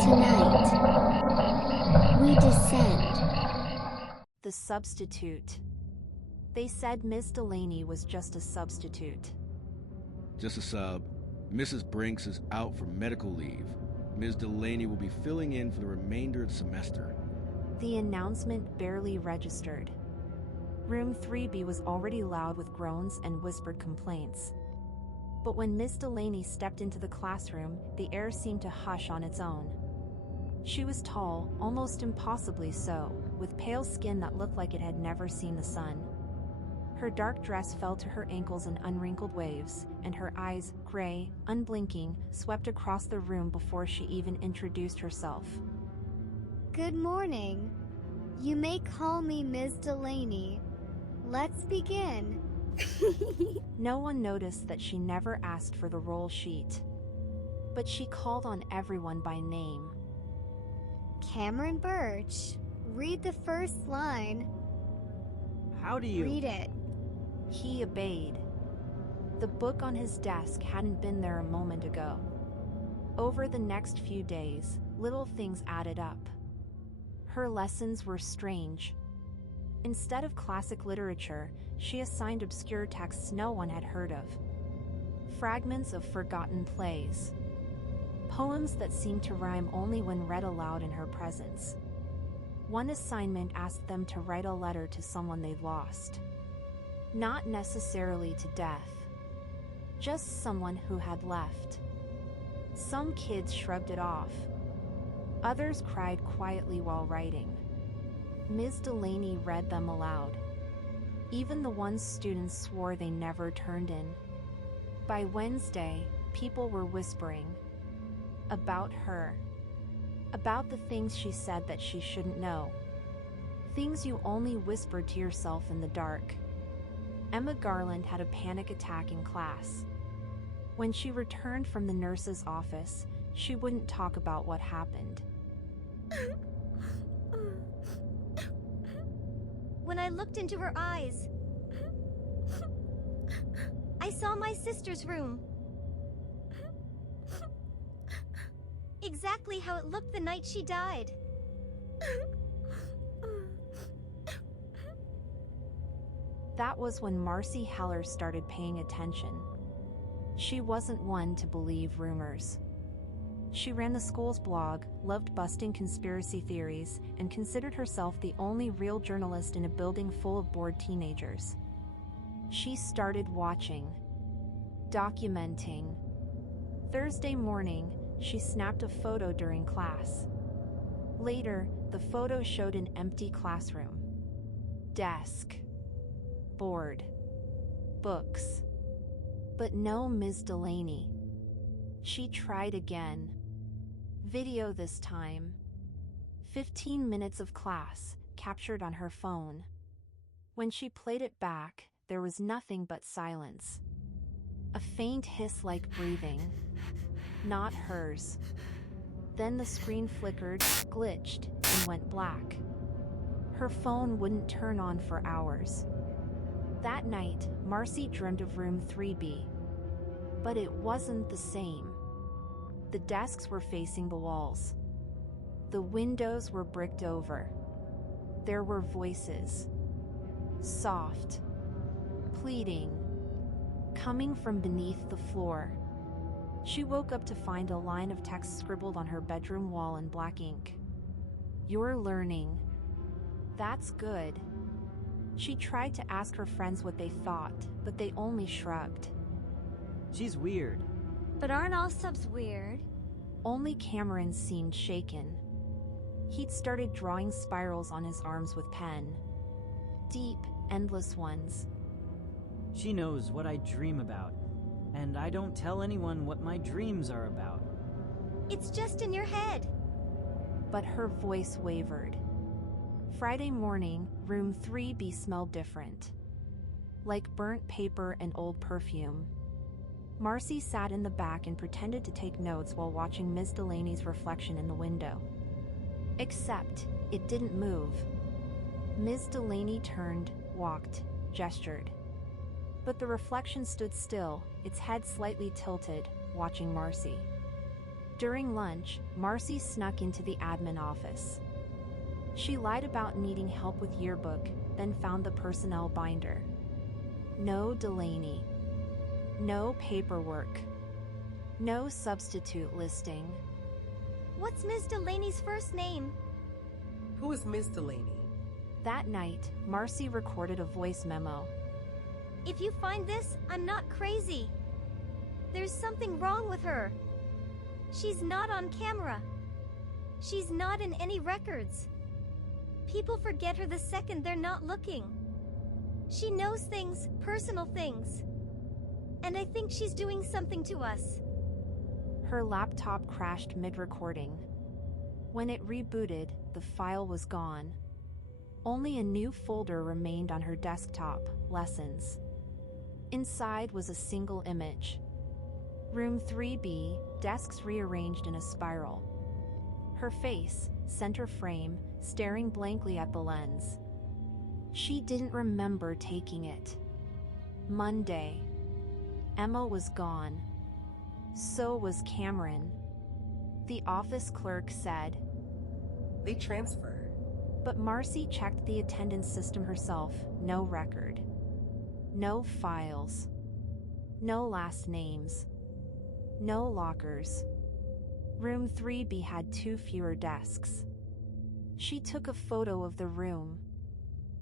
Tonight, we descend. The substitute. They said Miss Delaney was just a substitute. Just a sub. Mrs. Brinks is out for medical leave. Ms. Delaney will be filling in for the remainder of the semester. The announcement barely registered. Room 3B was already loud with groans and whispered complaints. But when Miss Delaney stepped into the classroom, the air seemed to hush on its own. She was tall, almost impossibly so, with pale skin that looked like it had never seen the sun. Her dark dress fell to her ankles in unwrinkled waves, and her eyes, gray, unblinking, swept across the room before she even introduced herself. Good morning. You may call me Ms. Delaney. Let's begin. No one noticed that she never asked for the roll sheet. But she called on everyone by name. Cameron Birch, read the first line. How do you... Read it. He obeyed. The book on his desk hadn't been there a moment ago. Over the next few days, little things added up. Her lessons were strange. Instead of classic literature, she assigned obscure texts no one had heard of. Fragments of forgotten plays. Poems that seemed to rhyme only when read aloud in her presence. One assignment asked them to write a letter to someone they'd lost. Not necessarily to death. Just someone who had left. Some kids shrugged it off. Others cried quietly while writing. Ms. Delaney read them aloud. Even the ones students swore they never turned in. By Wednesday, people were whispering. About her. About the things she said that she shouldn't know. Things you only whispered to yourself in the dark. Emma Garland had a panic attack in class. When she returned from the nurse's office, she wouldn't talk about what happened. When I looked into her eyes, I saw my sister's room. Exactly how it looked the night she died. That was when Marcy Heller started paying attention. She wasn't one to believe rumors. She ran the school's blog, loved busting conspiracy theories, and considered herself the only real journalist in a building full of bored teenagers. She started watching, documenting. Thursday morning, she snapped a photo during class. Later, the photo showed an empty classroom. Desk. Board. Books. But no Ms. Delaney. She tried again. Video this time. 15 minutes of class, captured on her phone. When she played it back, there was nothing but silence. A faint hiss like breathing. Not hers. Then the screen flickered, glitched, and went black. Her phone wouldn't turn on for hours. That night, Marcy dreamed of room 3B. But it wasn't the same. The desks were facing the walls. The windows were bricked over. There were voices. Soft. Pleading. Coming from beneath the floor. She woke up to find a line of text scribbled on her bedroom wall in black ink. You're learning. That's good. She tried to ask her friends what they thought, but they only shrugged. She's weird. But aren't all subs weird? Only Cameron seemed shaken. He'd started drawing spirals on his arms with pen. Deep, endless ones. She knows what I dream about, and I don't tell anyone what my dreams are about. It's just in your head. But her voice wavered. Friday morning, room 3B smelled different. Like burnt paper and old perfume. Marcy sat in the back and pretended to take notes while watching Ms. Delaney's reflection in the window. Except, it didn't move. Ms. Delaney turned, walked, gestured. But the reflection stood still, its head slightly tilted, watching Marcy. During lunch, Marcy snuck into the admin office. She lied about needing help with yearbook, then found the personnel binder. No Delaney. No paperwork. No substitute listing. What's Ms. Delaney's first name? Who is Miss Delaney? That night, Marcy recorded a voice memo. If you find this, I'm not crazy. There's something wrong with her. She's not on camera. She's not in any records. People forget her the second they're not looking. She knows things, personal things. And I think she's doing something to us. Her laptop crashed mid-recording. When it rebooted, the file was gone. Only a new folder remained on her desktop, Lessons. Inside was a single image. Room 3B, desks rearranged in a spiral. Her face, center frame, staring blankly at the lens. She didn't remember taking it. Monday. Emma was gone. So was Cameron. The office clerk said. They transfer. But Marcy checked the attendance system herself. No record. No files. No last names. No lockers. Room 3B had 2 fewer desks. She took a photo of the room.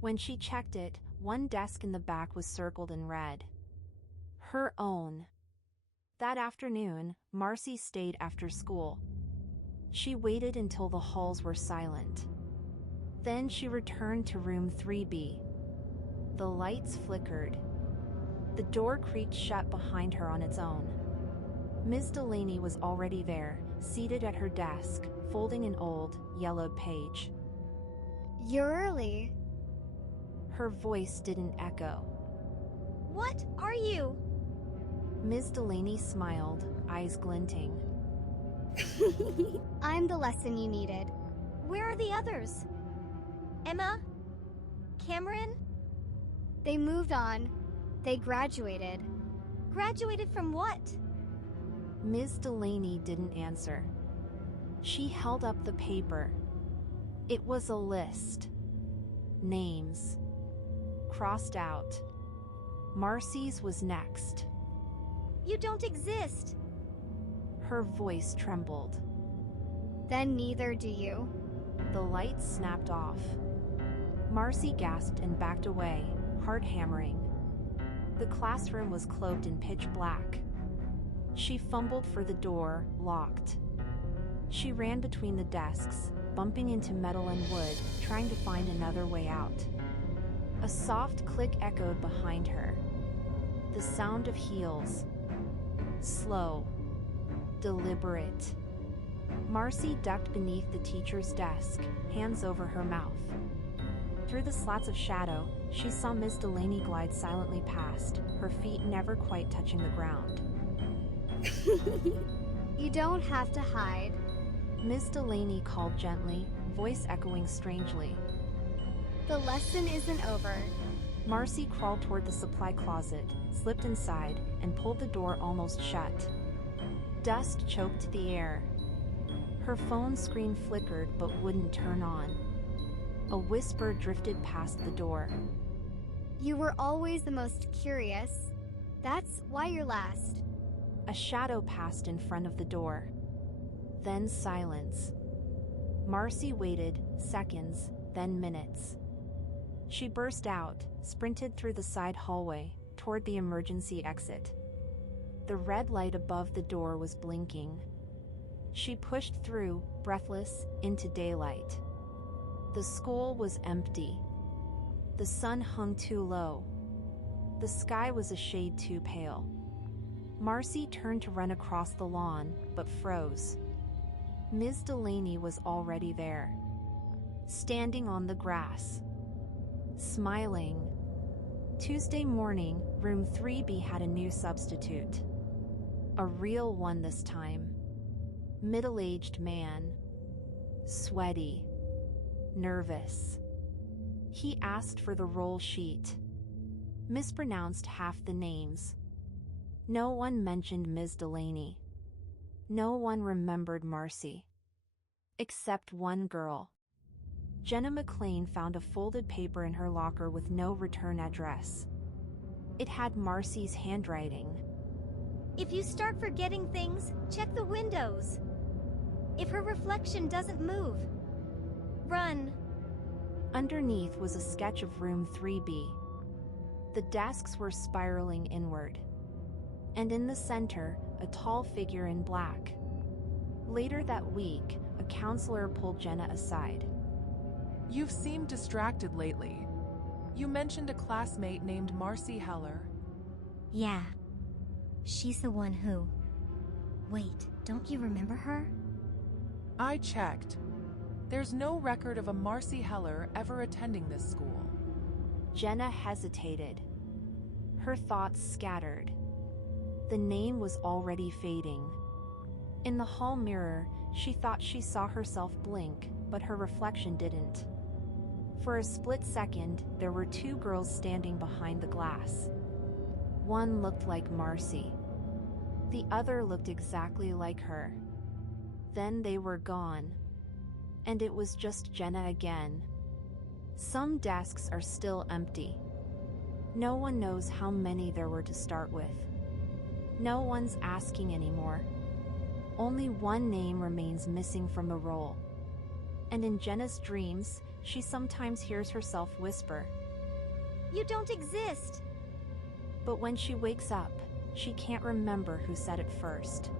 When she checked it, 1 desk in the back was circled in red. Her own. That afternoon, Marcy stayed after school. She waited until the halls were silent. Then she returned to room 3B. The lights flickered. The door creaked shut behind her on its own. Ms. Delaney was already there, seated at her desk, folding an old, yellowed page. You're early. Her voice didn't echo. What are you? Ms. Delaney smiled, eyes glinting. I'm the lesson you needed. Where are the others? Emma? Cameron? They moved on. They graduated. Graduated from what? Ms. Delaney didn't answer. She held up the paper. It was a list. Names. Crossed out. Marcy's was next. You don't exist. Her voice trembled. Then neither do you. The lights snapped off. Marcy gasped and backed away, heart hammering. The classroom was cloaked in pitch black. She fumbled for the door, locked. She ran between the desks, bumping into metal and wood, trying to find another way out. A soft click echoed behind her. The sound of heels. Slow. Deliberate. Marcy ducked beneath the teacher's desk, hands over her mouth. Through the slats of shadow, she saw Miss Delaney glide silently past, her feet never quite touching the ground. You don't have to hide. Miss Delaney called gently, voice echoing strangely. The lesson isn't over. Marcy crawled toward the supply closet, slipped inside, and pulled the door almost shut. Dust choked the air. Her phone screen flickered but wouldn't turn on. A whisper drifted past the door. You were always the most curious. That's why you're last. A shadow passed in front of the door. Then silence. Marcy waited, seconds, then minutes. She burst out, sprinted through the side hallway, toward the emergency exit. The red light above the door was blinking. She pushed through, breathless, into daylight. The school was empty. The sun hung too low. The sky was a shade too pale. Marcy turned to run across the lawn, but froze. Ms. Delaney was already there, standing on the grass, smiling. Tuesday morning, room 3B had a new substitute. A real one this time. Middle-aged man. Sweaty. Nervous. He asked for the roll sheet. Mispronounced half the names. No one mentioned Ms. Delaney. No one remembered Marcy. Except one girl. Jenna McLean found a folded paper in her locker with no return address. It had Marcy's handwriting. If you start forgetting things, check the windows. If her reflection doesn't move, run. Underneath was a sketch of room 3B. The desks were spiraling inward. And in the center, a tall figure in black. Later that week, a counselor pulled Jenna aside. You've seemed distracted lately. You mentioned a classmate named Marcy Heller. Yeah. She's the one who... Wait, don't you remember her? I checked. There's no record of a Marcy Heller ever attending this school. Jenna hesitated. Her thoughts scattered. The name was already fading. In the hall mirror, she thought she saw herself blink, but her reflection didn't. For a split second, there were two girls standing behind the glass. One looked like Marcy. The other looked exactly like her. Then they were gone. And it was just Jenna again. Some desks are still empty. No one knows how many there were to start with. No one's asking anymore. Only one name remains missing from the roll. And in Jenna's dreams, she sometimes hears herself whisper, You don't exist. but when she wakes up, she can't remember who said it first.